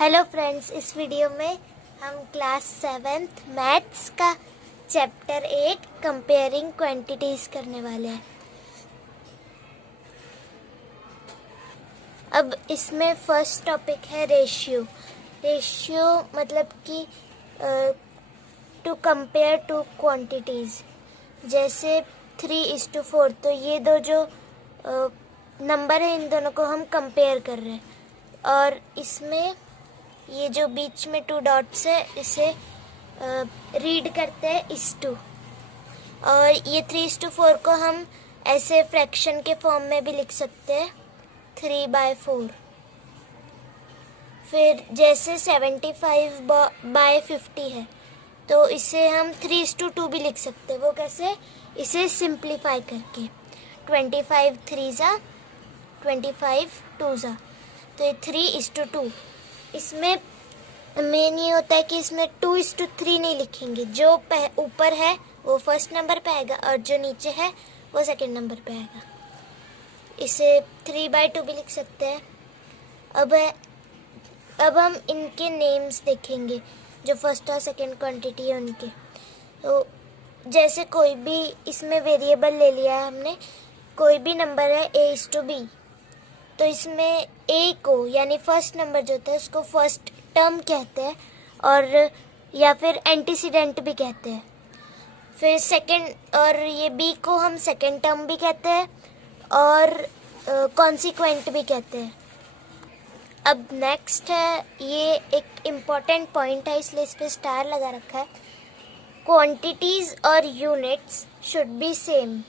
Hello friends, इस video में हम क्लास 7th मैथ्स का चैप्टर 8 कंपेयरिंग क्वांटिटीज करने वाले हैं। अब इसमें फर्स्ट टॉपिक है रेशियो। रेशियो मतलब कि टू कंपेयर टू क्वांटिटीज, जैसे 3:4। तो ये दो जो नंबर है, इन दोनों को हम कंपेयर कर रहे हैं। और इसमें ये जो बीच में 2 डॉट्स है, इसे रीड करते हैं इस टू। और ये 3:4 को हम ऐसे फ्रैक्शन के फॉर्म में भी लिख सकते हैं, 3/4। फिर जैसे 75/50 है, तो इसे हम 3:2 भी लिख सकते हैं। वो कैसे? इसे सिंप्लीफाई करके 25 3 25 2। तो ये 3:2। इसमें मेन ये होता है कि इसमें 2:3 नहीं लिखेंगे। जो ऊपर है वो फर्स्ट नंबर पे आएगा और जो नीचे है वो सेकंड नंबर पे आएगा। इसे 3/2 भी लिख सकते हैं। अब हम इनके नेम्स देखेंगे, जो फर्स्ट और सेकंड क्वांटिटी है उनके। तो जैसे कोई भी इसमें वेरिएबल ले लिया है हमने, कोई भी नंबर है A/B, तो इसमें A को यानी फर्स्ट नंबर जो होता है उसको फर्स्ट टर्म कहते हैं, और या फिर एंटीसीडेंट भी कहते हैं। फिर सेकंड, और ये B को हम सेकंड टर्म भी कहते हैं और कॉन्सिक्वेंट भी कहते हैं। अब नेक्स्ट है, ये एक इम्पॉर्टेंट पॉइंट है इसलिए इस पर स्टार लगा रखा है। क्वांटिटीज और यूनिट्स शुड बी सेम,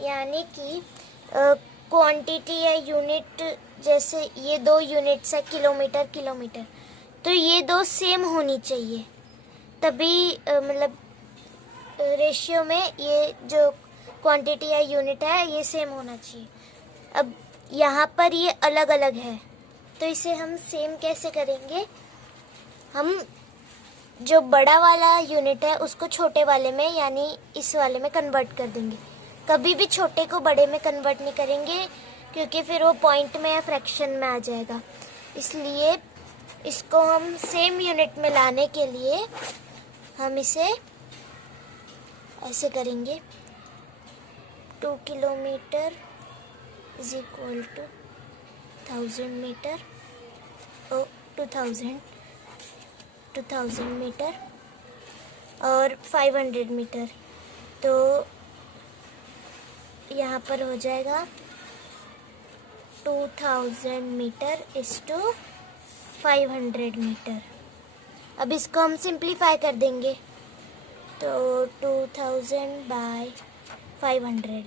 यानी कि क्वांटिटी या यूनिट, जैसे ये 2 यूनिट्स है किलोमीटर, तो ये 2 सेम होनी चाहिए, तभी मतलब रेशियो में ये जो क्वांटिटी या यूनिट है ये सेम होना चाहिए। अब यहाँ पर ये अलग अलग है, तो इसे हम सेम कैसे करेंगे? हम जो बड़ा वाला यूनिट है उसको छोटे वाले में यानी इस वाले में कन्वर्ट कर देंगे। कभी भी छोटे को बड़े में कन्वर्ट नहीं करेंगे, क्योंकि फिर वो पॉइंट में या फ्रैक्शन में आ जाएगा। इसलिए इसको हम सेम यूनिट में लाने के लिए हम इसे ऐसे करेंगे, 2 kilometre is equal to 1000 metre, 2000 metre और 500 मीटर। तो यहाँ पर हो जाएगा 2000 मीटर इज टू 500 मीटर। अब इसको हम सिंप्लीफाई कर देंगे, तो 2000/500।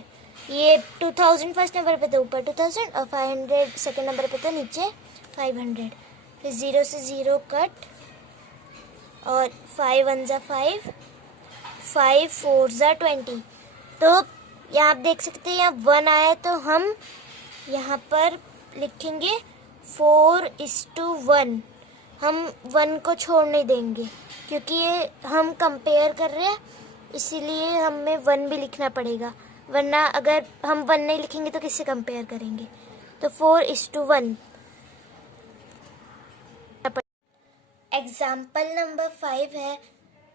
ये 2000 फर्स्ट नंबर पे तो ऊपर 2000 और 500 सेकंड नंबर पे तो नीचे 500। फिर 0 से 0 कट और 5 1 ज़ा 5, 5 4 ज़ा 20। तो यहाँ आप देख सकते हैं, यहाँ 1 आया तो हम यहाँ पर लिखेंगे 4:1। हम 1 को छोड़ नहीं देंगे, क्योंकि ये हम कंपेयर कर रहे हैं, इसीलिए हमें 1 भी लिखना पड़ेगा। वरना अगर हम 1 नहीं लिखेंगे तो किससे कंपेयर करेंगे? तो 4:1। एग्जाम्पल नंबर 5 है,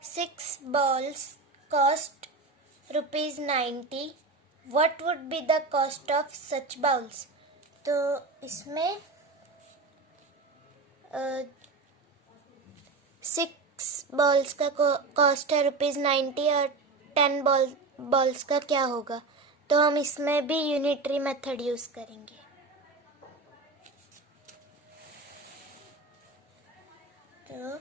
6 balls cost ₹90। What would be the cost of such balls? तो इसमें 6 balls का कॉस्ट है ₹90 और 10 balls का क्या होगा? तो हम इसमें भी यूनिटरी मेथड यूज करेंगे। तो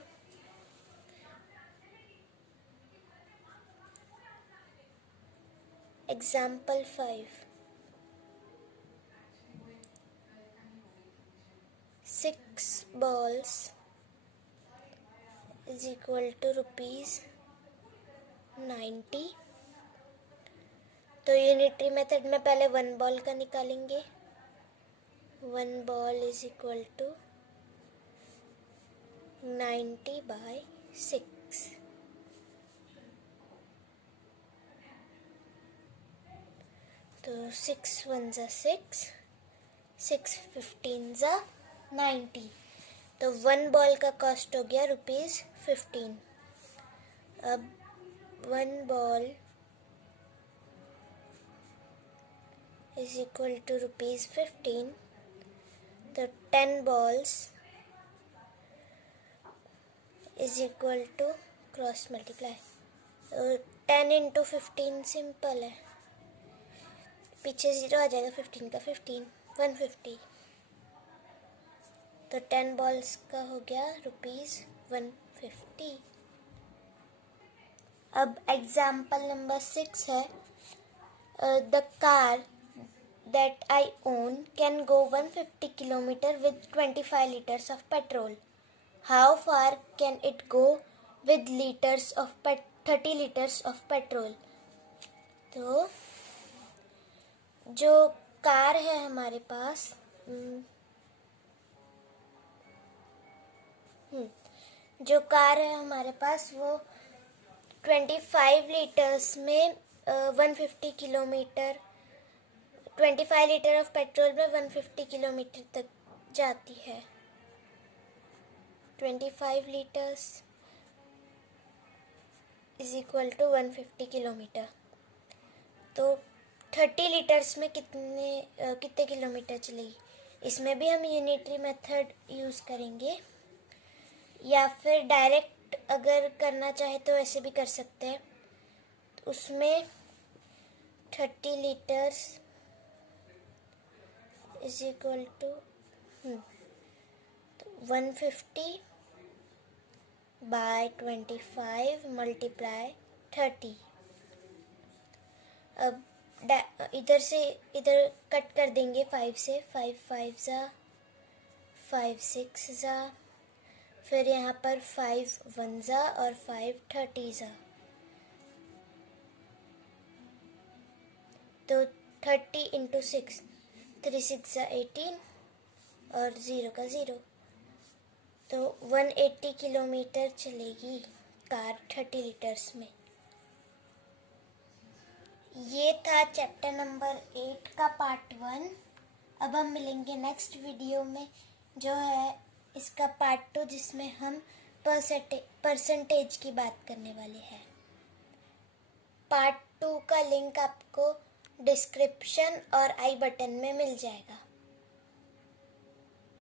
example 5, 6 balls is equal to ₹90। तो यूनिटरी मेथड में पहले 1 बॉल का निकालेंगे। 1 ball is equal to 90/6। तो 6 1 ज़ा 6, 6 15 ज़ा 90। तो 1 बॉल का कॉस्ट हो गया ₹15। अब 1 बॉल इज इक्वल टू ₹15, तो 10 balls is equal to cross multiply, तो 10 इंटू 15 सिंपल है, पीछे 0 आ जाएगा, 15 का 15, 150। तो 10 बॉल्स का हो गया ₹150। अब एग्जाम्पल नंबर 6 है, the car that I own can go 150 kilometer with 25 liters of petrol. How far can it go with 30 liters of petrol? तो जो कार है हमारे पास, जो कार है हमारे पास वो 25 लीटर्स में 150 किलोमीटर, 25 लीटर ऑफ पेट्रोल में 150 किलोमीटर तक जाती है। 25 litres is equal to 150 kilometre. तो 30 लीटर्स में कितने किलोमीटर चलेगी? इसमें भी हम यूनिटरी मेथड यूज़ करेंगे, या फिर डायरेक्ट अगर करना चाहे तो ऐसे भी कर सकते हैं। तो उसमें 30 litres is equal to 150 by 25 multiply 30। अब इधर से इधर कट कर देंगे 5 से, 5 5 ज़ा, 5 6 ज़ा, फिर यहाँ पर 5 1 ज़ा और 5 30 ज़ा, तो 30 इंटू 6, 3 6 ज़ा 18 और 0 का 0, तो 180 किलोमीटर चलेगी कार 30 लीटर्स में। ये था चैप्टर नंबर 8 का पार्ट 1। अब हम मिलेंगे नेक्स्ट वीडियो में, जो है इसका पार्ट 2, जिसमें हम परसेंटेज की बात करने वाले हैं। पार्ट 2 का लिंक आपको डिस्क्रिप्शन और आई बटन में मिल जाएगा।